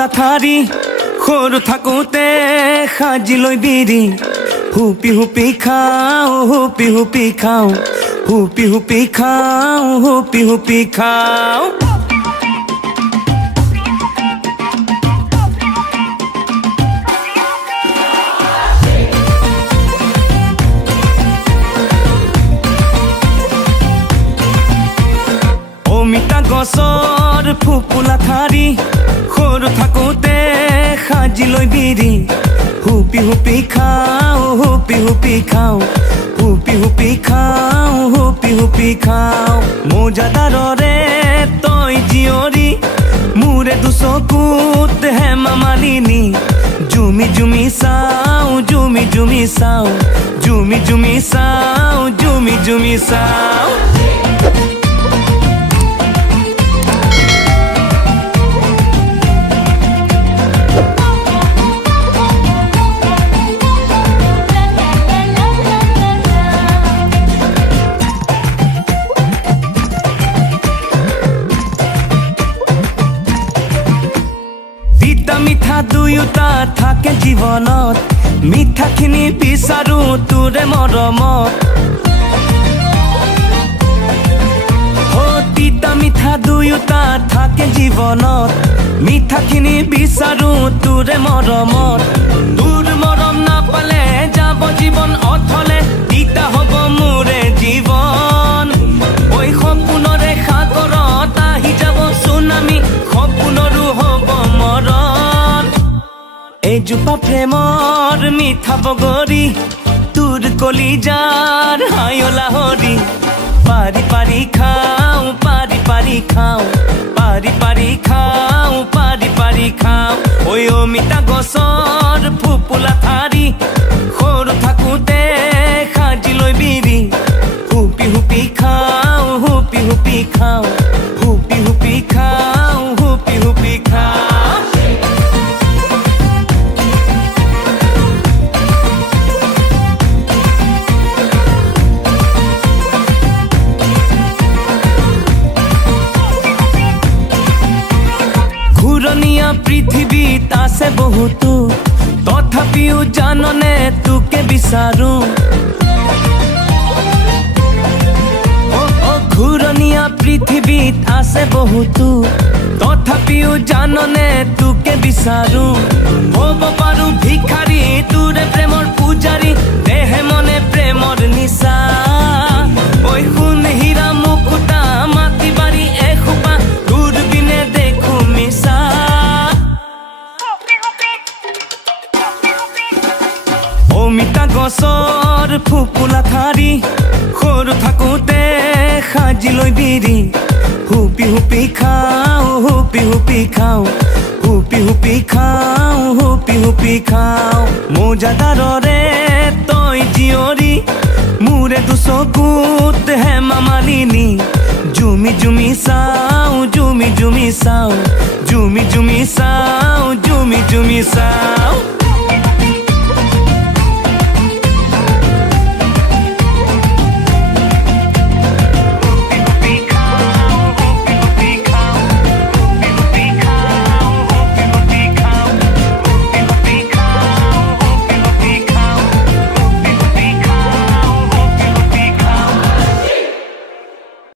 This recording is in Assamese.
ফুপুলা ঠাৰি সৰু থাকোঁতে সাজি লৈ বিৰি হুপি হুপি খাওঁ হুপি হুপি খাওঁ হুপি হুপি খাওঁ হুপি হুপি খাওঁ অমিতা গছৰ ফুপুলা ঠাৰি সৰু থাকোঁতে সাজি লৈ বিৰি হুপি হুপি খাওঁ হুপি হুপি খাওঁ হুপি হুপি খাওঁ হুপি হুপি খাওঁ মোজাদাৰৰে তই জীয়ৰী মোৰে দুচকুত হেমা মালিনী জুমি জুমি চাওঁ জুমি জুমি চাওঁ জুমি জুমি চাওঁ জুমি জুমি চাওঁ মিঠা দুয়োটা থাকে জীৱনত মিঠাখিনি বিচাৰো তোৰে মৰমত তিতা মিঠা দুয়োটা থাকে জীৱনত মিঠাখিনি বিচাৰো তোৰে মৰমত তোৰ মৰম নাপালে যাব জীৱন অথলে তিতা হ'ব মোৰে জীৱন ঐ সপোনৰে সাগৰত আহি যাব চুনামি সপোনৰো হ'ব মৰণ এজোপা প্ৰেমৰ মিঠা বগৰী তোৰ কলিজাৰ হায়লা হৰি পাৰি পাৰি খাওঁ পাৰি পাৰি খাওঁ পাৰি পাৰি খাওঁ পাৰি পাৰি খাওঁ ঐ অমিতা গছৰ ফুপুলা ঠাৰি সৰু থাকোঁতে সাজি লৈ বিৰি হুপি হুপি খাওঁ হুপি হুপি খাওঁ হুপি হুপি খাওঁ হুপি হুপি খাওঁ ঘূৰণীয়া পৃথিৱীত আছে বহুতো তথাপিও জাননে তোকে বিচাৰো ঘূৰণীয়া পৃথিৱীত আছে বহুতো তথাপিও জাননে তোকে বিচাৰো হ'ব পাৰো ভিখাৰী তোৰে প্ৰেমৰ পূজাৰী দেহে মনে প্ৰেমৰ নিচা ঐ সোণ হীৰা মুকুতা মাটি বাৰী এসোপা তোৰ বিনে দেখো মিছা অমিতা গছৰ ফুপুলা ঠাৰি সৰু থাকোঁতে সাজি লৈ বিৰি হুপি হুপি খাওঁ হুপি হুপি খাওঁ হুপি হুপি খাওঁ হুপি হুপি খাওঁ মোজাদাৰৰে তই জীয়ৰী মোৰে দুচকুত হেমা মালিনী জুমি জুমি চাওঁ জুমি জুমি চাওঁ জুমি জুমি চাওঁ জুমি জুমি চাওঁ